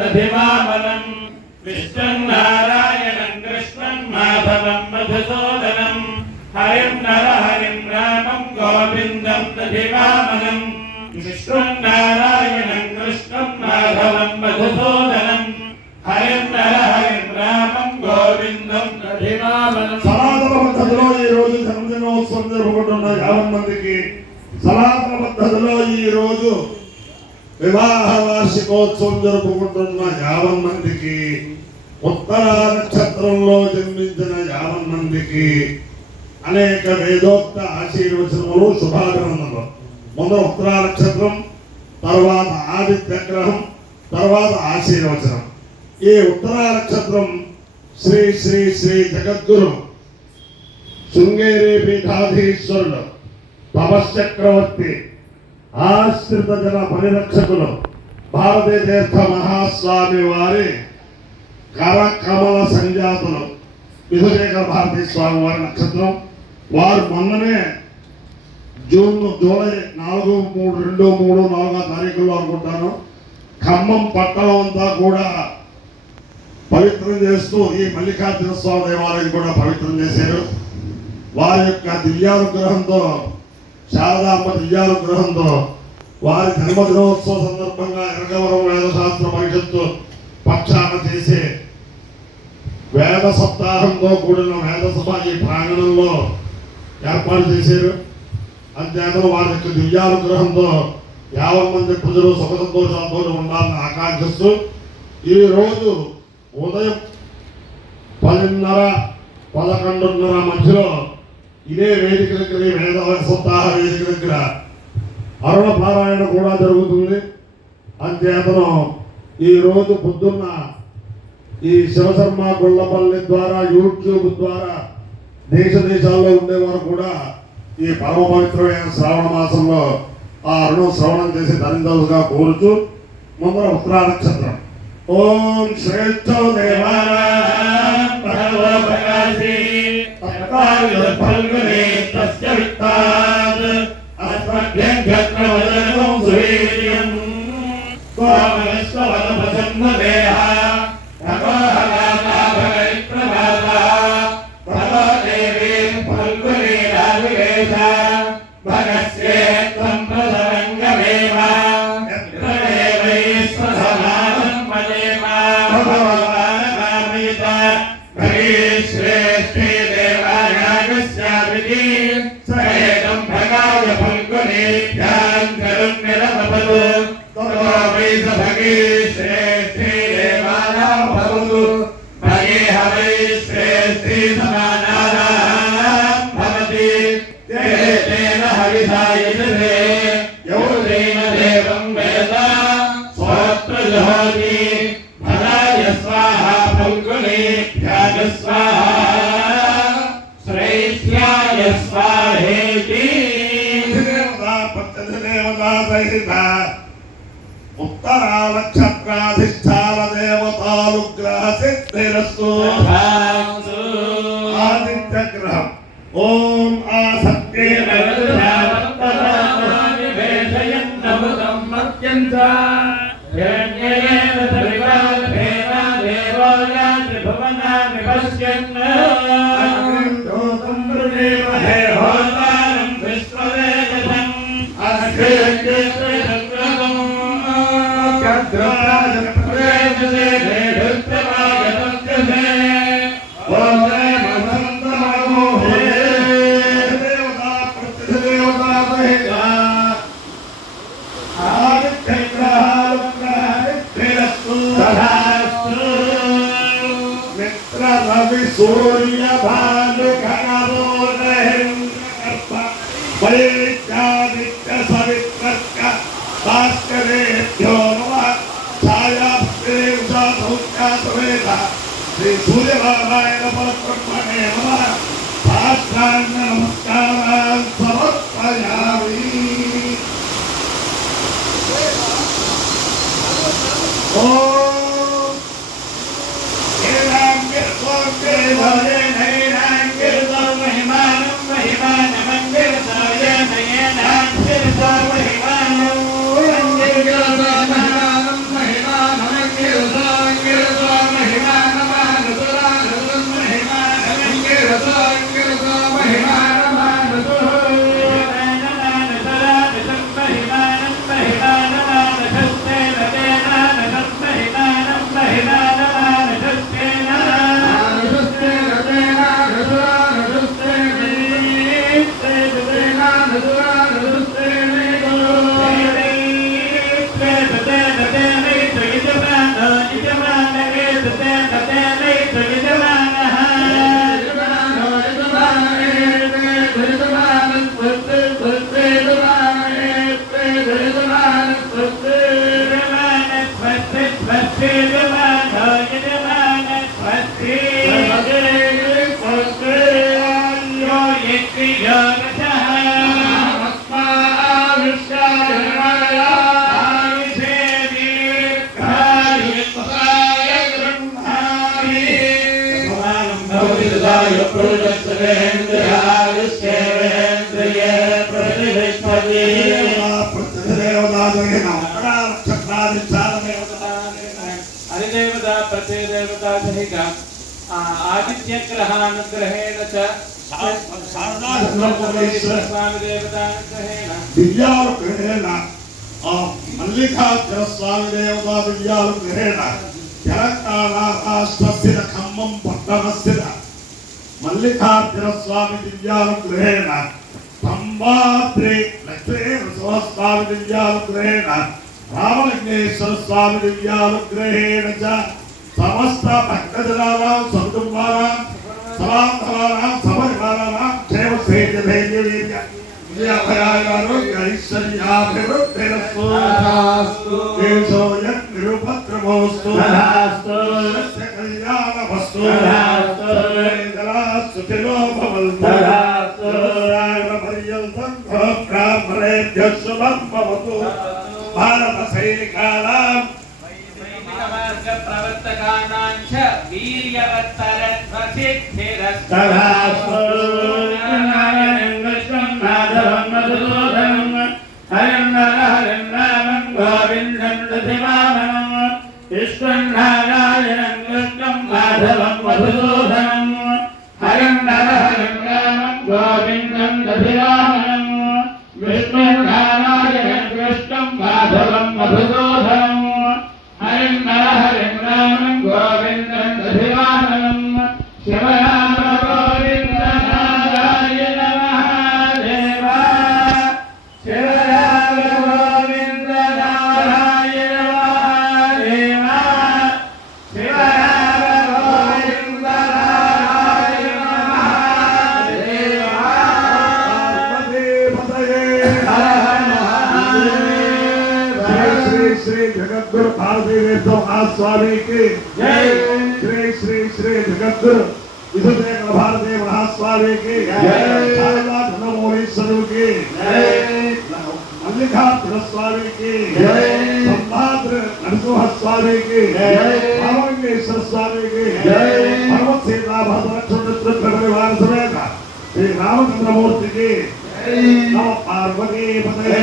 दधिमामनं विष्णुं नारायणं कृष्णं माधवं मधुसूदनं हरिं नरहरिं रामं गोविन्दं दधिमामनं विष्णुं नारायणं कृष्णं माधवं मधुसूदनं हरिं नरहरिं रामं गोविन्दं दधिमामनं సనాతన పద్ధతిలో ఈ రోజు జన్మదినోత్సవం జరుపుకుంటున్న 50 మందికి సనాతన పద్ధతిలో ఈ రోజు వివాహ వార్షికోత్సవం జరుపుకుంటున్న 50 మందికి ఉత్తర నక్షత్రంలో జన్మించిన 50 మందికి అనేక వేదోక్త ఆశీర్వచనములు శుభాభినందనలు. ముందు ఉత్తర నక్షత్రం, తర్వాత ఆదిత్య గ్రహం, తర్వాత ఆశీర్వచనం. ఈ ఉత్తర నక్షత్రం శ్రీ శ్రీ శ్రీ జగద్గురు శృంగేరి పీఠాధీశ్వరుడు తపశ్చక్రవర్తి ఆశ్రిత జన పరిరక్షకులు భారతీ తీర్థ మహాస్వామి వారి కరకమల సంజాతులు విధుశేఖర భారతీ స్వామి వారి నక్షత్రం. వారు మొన్ననే జూలై 4, 3, 2, 3, 4 తారీఖుల్లో అనుకుంటాను ఖమ్మం పట్టణం అంతా కూడా పవిత్రం చేస్తూ ఈ మల్లికార్జున స్వామి దేవాలయం కూడా పవిత్రం చేశారు. వారి యొక్క దివ్యానుగ్రహంతో, శారదాంబ దివ్యానుగ్రహంతో వారి జన్మదినోత్సవ సందర్భంగా ఎరగవరం వేదశాస్త్ర పరిషత్తు పక్షాన చేసే వేద సప్తాహంతో కూడిన వేద సభ ఈ ప్రాంగణంలో ఏర్పాటు చేశారు. అంతేకాదు వారి యొక్క దివ్యానుగ్రహంతో 50 మంది ప్రజలు సుఖ సంతోషాలతో ఉండాలని ఆకాంక్షిస్తూ ఈరోజు ఉదయం 10:30, 11:30 మధ్యలో ఇదే వేదిక దగ్గర, వేద సప్తాహ వేదిక దగ్గర అరుణ పారాయణ కూడా జరుగుతుంది. అంచేతను ఈరోజు పొద్దున్న ఈ శివశర్మ గొల్లపల్లి ద్వారా యూట్యూబ్ ద్వారా దేశాల్లో ఉండేవారు కూడా ఈ పరమ పవిత్రమైన శ్రావణ మాసంలో ఆ అరుణం శ్రవణం చేసి ధరించవలసిగా కోరుచు ముందర ఉత్తరా నక్షత్రం. ఓం శ్రేష్ఠో ఉత్తరా నక్షత్రాధిష్టాన దేవతానుగ్రహ సిద్ధిరస్తు. ఆదిత్య గ్రహం. ఓం ఆసక్తి सूर्य भानु वैद्यादित्य सवित्रस्य भास्करेभ्यो नमः. छायाभूत्यासवेद श्री सूर्यनारायण परब्रह्मणे नमः. साष्टांग नमस्कारान् समर्पयामि. समर्पयामि ओम एलांगे स्वांगे भजे नैनांगे महिमानं महिमानमंगे साये नयनांगे महिमानं अंगे महिमानं महिमानमंगे साये महिमानमानसुरानसुं महिमानमंगे साये महिमानमानसुं अधिदेवता प्रतिदेवता सहित आदित्य ग्रहानुग्रहेण च स्वामी देवतानुग्रहेण दिव्यानुग्रहेण मल्लिकार्जुन स्वामी देवता दिव्यानुग्रहेण तेलंगाणाराष्ट्रस्य खम्मं पट्टणस्य मल्लिकार्जुन स्वामी दिव्यानुग्रहेण पंबाद्रि लक्ष्मीनरसिंह स्वामी दिव्यानुग्रहेण रामलिंगेश्वर स्वामी दिव्यानुग्रहेण च समस्त भक्तजनानां सकुटुंबानां समान्तराणां सपरिवाराणां क्षेम स्थैर्यधैर्यवीर्य विजयाभयारोग्य ऐश्वर्याभिवृद्धिरस्तु देशोऽयं निरुपद्रवोऽस्तु तस्य कल्याणमस्तु जलास्तुतिनो भवन्तु रायपर्यन्तं ब्राह्मणेभ्यः शुभं भवतु भारतसैनिकानां प्रवर्तकानां च वीर्यवत्तरत्वसिद्धिरस्तु हरिं हरिं रामं गोविन्दं दधिवामनं विष्णुं नारायणं कृष्णं माधवं मधुसूदनं हरिं हरिं रामं गोविन्दं दधिवामनं विष्णुं नारायणं कृष्णं माधवं मधुसूदनं हरिं हरिं रामं गोविन्दं दधिवामनं शिवराम गोविन्द नारायण महादेव शिवराम गोविन्द नारायण महादेव शिवराम गोविन्द नारायण महादेव श्री जगद्गुरु भारतीय महास्वामी की जय। श्री श्री श्री जगद्गुरु विशुद्धेश्वर भारतीय महास्वामी की जय। धनमोरीश्वर की जय। मल्लिकार्जुन स्वामी की जय। संभाद्र नरसिंह स्वामी की जय। रामलिंगेश्वर स्वामी की जय। भगवत सीता भद्रलक्ष्मण परिवार समेत श्री रामचंद्रमूर्ति की जय। नमः पार्वती पतये।